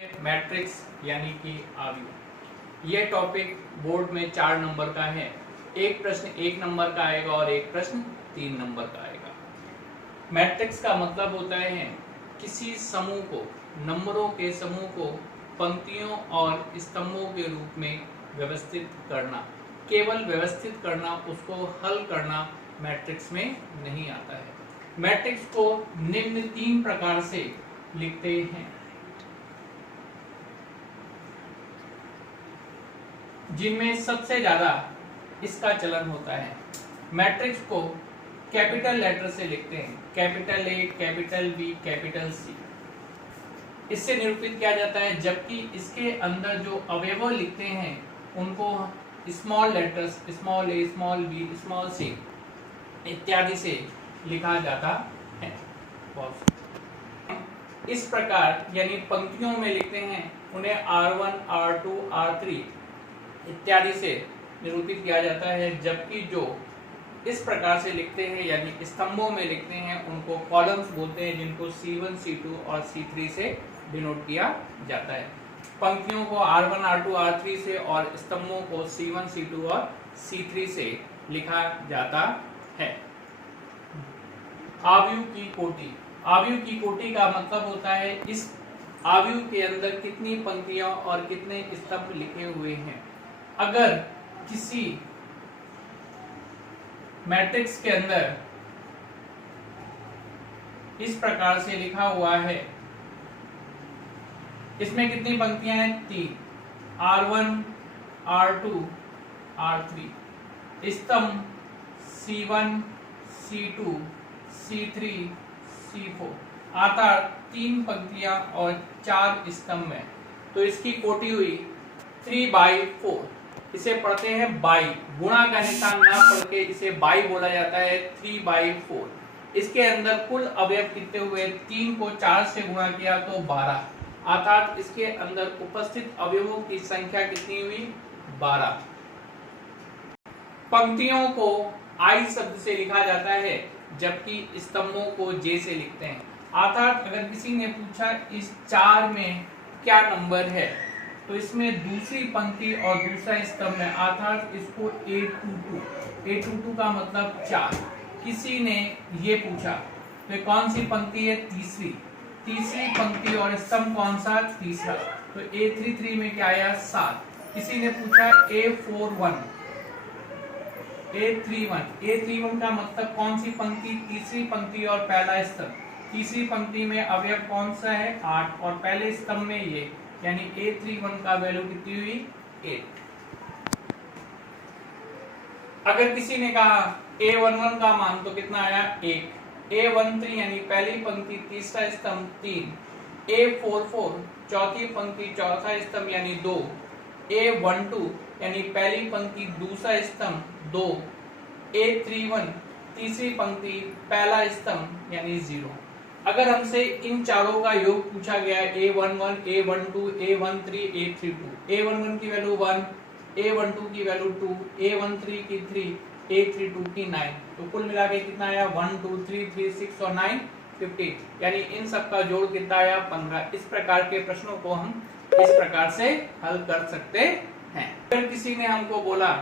Matrix यानी कि आव्यूह। यह टॉपिक बोर्ड में 4 नंबर का है। एक प्रश्न 1 नंबर का आएगा और एक प्रश्न 3 नंबर का आएगा। मैट्रिक्स का मतलब होता है किसी समूह को, नंबरों के समूह को पंक्तियों और स्तंभों के रूप में व्यवस्थित करना। केवल व्यवस्थित करना, उसको हल करना मैट्रिक्स में नहीं आता है। मैट्रिक्स को निम्न 3 प्रकार से लिखते हैं, जिनमें सबसे ज्यादा इसका चलन होता है। मैट्रिक्स को कैपिटल लेटर से लिखते हैं, capital A, capital B, capital C. इससे निरूपित किया जाता है, जबकि इसके अंदर जो अवयव लिखते हैं उनको स्मॉल लेटर्स, स्मॉल ए, स्मॉल बी, स्मॉल सी इत्यादि से लिखा जाता है। इस प्रकार यानी पंक्तियों में लिखते हैं, उन्हें R1, R2, R3 इत्यादि से निरूपित किया जाता है। जबकि जो इस प्रकार से लिखते हैं यानी स्तंभों में लिखते हैं, उनको कॉलम्स बोलते हैं, जिनको C1, C2 और C3 से डिनोट किया जाता है। पंक्तियों को R1, R2, R3 से और स्तंभों को C1, C2 और C3 से लिखा जाता है। आव्यूह की कोटि। आव्यूह की कोटि का मतलब होता है इस आव्यूह के अंदर कितनी पंक्तियां और कितने स्तंभ लिखे हुए हैं। अगर किसी मैट्रिक्स के अंदर इस प्रकार से लिखा हुआ है, इसमें कितनी पंक्तियां हैं? 3, R1, R2, R3। स्तंभ C1, C2, C3, C4। आता 3 पंक्तियां और 4 स्तंभ है, तो इसकी कोटि हुई 3/4। इसे पढ़ते हैं बाई, गुणा का निशान ना पढ़ के इसे बाई बोला जाता है, 3/4। इसके अंदर कुल अवयव कितने हुए? 3 को 4 से गुणा किया तो 12, अर्थात इसके अंदर उपस्थित अवयवों की संख्या कितनी हुई? 12। पंक्तियों को आई शब्द से लिखा जाता है, जबकि स्तंभों को जे से लिखते हैं। अर्थात अगर किसी ने पूछा इस 4 में क्या नंबर है, तो इसमें दूसरी पंक्ति और दूसरा स्तंभ है, अर्थात इसको A22 का मतलब 4। किसी ने ये पूछा तो कौन सी पंक्ति है? तीसरी पंक्ति और स्तंभ कौन सा? तीसरा। तो A33 में क्या आया? 7। किसी ने पूछा A31 का मतलब कौन सी पंक्ति? तीसरी पंक्ति और पहला स्तंभ। तीसरी पंक्ति में अवयव कौन सा है? 8, और पहले स्तंभ में ये, यानी A31 का वैल्यू कितनी हुई? 8। अगर किसी ने कहा A11 का मान, तो कितना आया? 1। A13 यानी पहली पंक्ति तीसरा स्तंभ 3। A44 चौथी पंक्ति चौथा स्तंभ यानी 2। A12 यानी पहली पंक्ति दूसरा स्तंभ 2। A31 तीसरी पंक्ति पहला स्तंभ यानी 0। अगर हमसे इन चारों का योग पूछा गया है, A11, A12, A13, A32, A11 की वैल्यू 1, A12 की वैल्यू 2, A13 की 3, A32 की 9, तो कुल मिला के कितना आया? 1, 2, 3, 3, 6 और 9, 15, यानी इन सब का जोड़ कितना आया? 15। इस प्रकार के प्रश्नों को हम इस प्रकार से हल कर सकते हैं। अगर किसी ने हमको बोला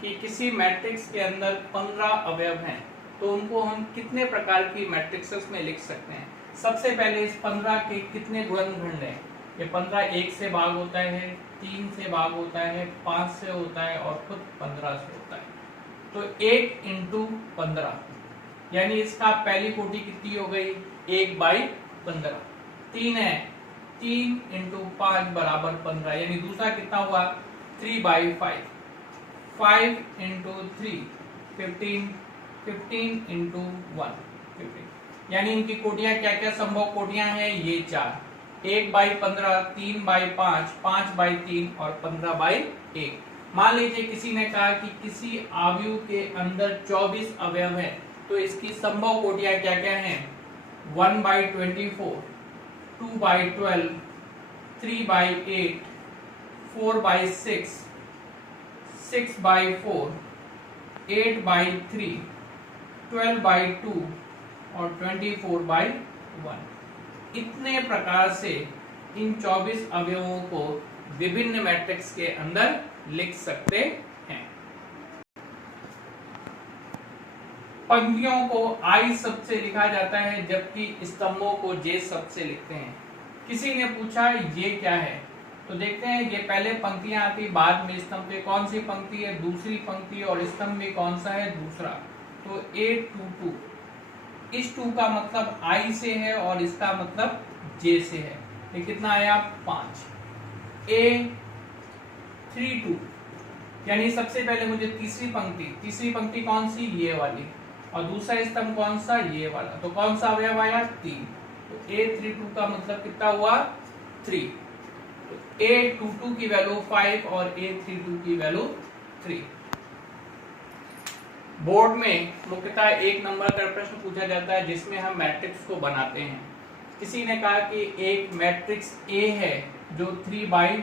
कि किसी मैट्रिक्स के अंदर 15 अवयव हैं, तो उनको हम कितने प्रकार की मैट्रिक्सेस में लिख सकते हैं? सबसे पहले इस 15 के कितने गुणनखंड हैं? ये 15 1 से भाग होता है, 3 से भाग होता है, 5 से होता है और खुद 15 से होता है। तो 1 × 15 यानी इसका पहली कोटि कितनी हो गई? 1/15। 3 है, 3 × 5 = 15, यानी दूसरा कितना हुआ? 3/5। 5 × 3 15, 15 × 1 15। यानी इनकी कोटियां क्या क्या संभव कोटियां हैं? ये 4, 1/15, 3/5, 5/3 और 15/1। मान लीजिए किसी ने कहा कि किसी आव्यूह के अंदर 24 अवयव है, तो इसकी संभव कोटियां क्या क्या हैं? 1/24, 2/12, 3/8, 4/6, 6/4, 8/3, 12/2 और 24/1। इतने प्रकार से इन 24 अवयवों को विभिन्न मैट्रिक्स के अंदर लिख सकते हैं। पंक्तियों को I शब्द से लिखा जाता है जबकि स्तंभों को J शब्द से लिखते हैं। किसी ने पूछा ये क्या है, तो देखते हैं ये पहले पंक्तियां आती, बाद में स्तंभ पे कौन सी पंक्ति है, दूसरी पंक्ति, और स्तंभ में कौन सा है, दूसरा। तो A22, इस 2 का मतलब I से है और इसका मतलब J से है। ये कितना आया, 5। A32, यानी सबसे पहले मुझे तीसरी पंक्ति कौन सी, ये वाली, और दूसरा स्तंभ कौन सा, ये वाला। तो कौन सा अवयव आया, 3। तो A32 का मतलब कितना हुआ, 3। तो A22 की वैल्यू 5 और A32 की वैल्यू 3। बोर्ड में मुख्यतः 1 नंबर का प्रश्न पूछा जाता है जिसमें हम मैट्रिक्स को बनाते हैं। किसी ने कहा कि एक मैट्रिक्स A है जो 3/2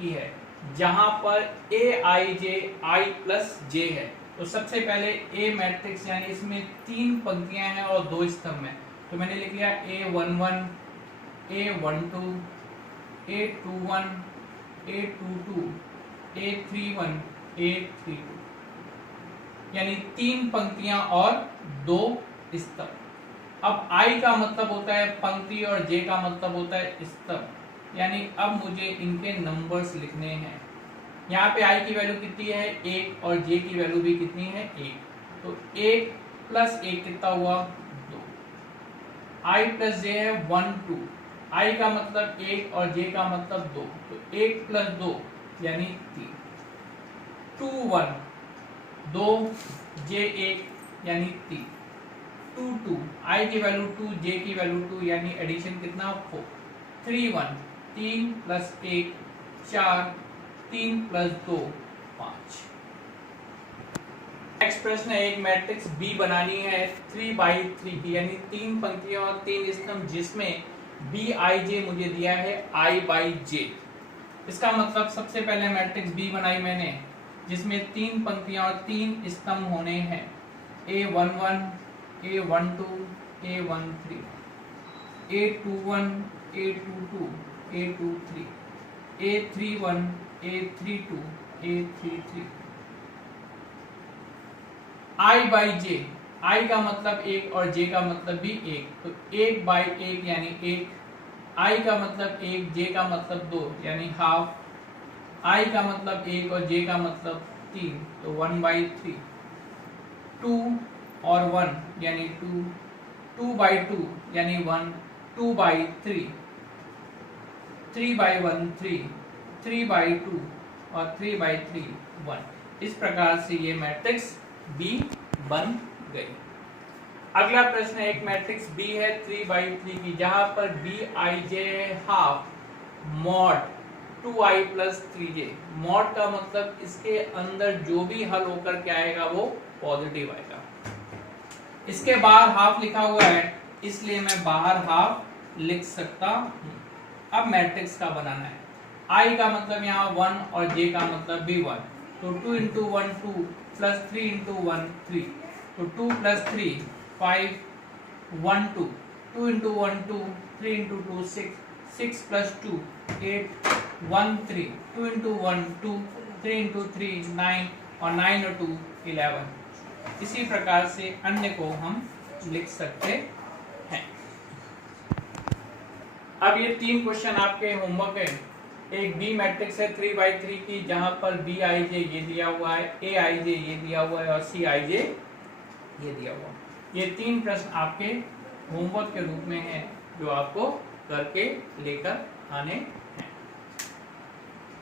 की है, जहां पर Aij I प्लस J है। तो सबसे पहले A मैट्रिक्स यानी इसमें 3 पंक्तियां हैं और 2 स्तंभ हैं। तो मैंने लिख लिया A11, A12, A21, A22, A31, A32, यानी 3 पंक्तियां और 2 स्तंभ। अब I का मतलब होता है पंक्ति और J का मतलब होता है स्तंभ, यानी अब मुझे इनके नंबर्स लिखने हैं। यहाँ पे I की वैल्यू कितनी है, 1, और J की वैल्यू भी कितनी है, 1। तो 1 प्लस 1 कितना हुआ, 2। I प्लस J है 1, 2। I का मतलब 1 और J का मतलब 2। तो 1 प्लस 2 यानी 3। 2, 1, 2, J 1 यानी 3। 2, 2, I की वैल्यू 2, J की वैल्यू 2, यानी एडिशन कितना, 4। 3, 1, 3 प्लस 1 4, 3 प्लस 2 5। नेक्स्ट प्रश्न है, एक मैट्रिक्स B बनानी है 3/3 की, यानी 3 पंक्तियां और 3 स्तंभ, जिसमें Bij मुझे दिया है I/J। इसका मतलब सबसे पहले मैट्रिक्स B बनाई मैंने जिसमें 3 पंक्तियां और 3 स्तंभ होने हैं। A11, A12, A13, A21, A22, A23, A31, A32, A33। I/J, I का मतलब 1 और J का मतलब भी 1, तो 1/1 यानी 1। I का मतलब 1, J का मतलब 2 यानी हाफ। I का मतलब 1 और J का मतलब 3, तो 1/3। 2 और 1 यानी 2, 2/2 यानी 1, 2/3, 3/1 3, 3/2 और 3/3 1। इस प्रकार से ये मैट्रिक्स B बन गई। अगला प्रश्न है, एक मैट्रिक्स B है 3/3 की, जहां पर Bij half mod 2i plus 3j। Mod का मतलब इसके अंदर जो भी हल होकर के आएगा वो पॉजिटिव आएगा। इसके बाहर हाफ लिखा हुआ है इसलिए मैं बाहर हाफ लिख सकता हूं। अब मैट्रिक्स का बनाना है। I का मतलब यहाँ 1 और J का मतलब भी 1, तो 2 × 1 2 प्लस 3 × 1 3, तो 2 प्लस 3 5, 1 2, 2 × 1 2, 3 × 2 6, 6 प्लस 2 8, 1 3, 2 × 1 2, 3 × 3 9, और 9 और 2 11। इसी प्रकार से अन्य को हम लिख सकते हैं। अब ये 3 क्वेश्चन आपके होमवर्क है। एक B मैट्रिक्स है 3/3 की, जहां पर Bij ये दिया हुआ है, Aij ये दिया हुआ है और Cij ये दिया हुआ है। ये 3 प्रश्न आपके होमवर्क के रूप में हैं जो आपको करके लेकर आने हैं।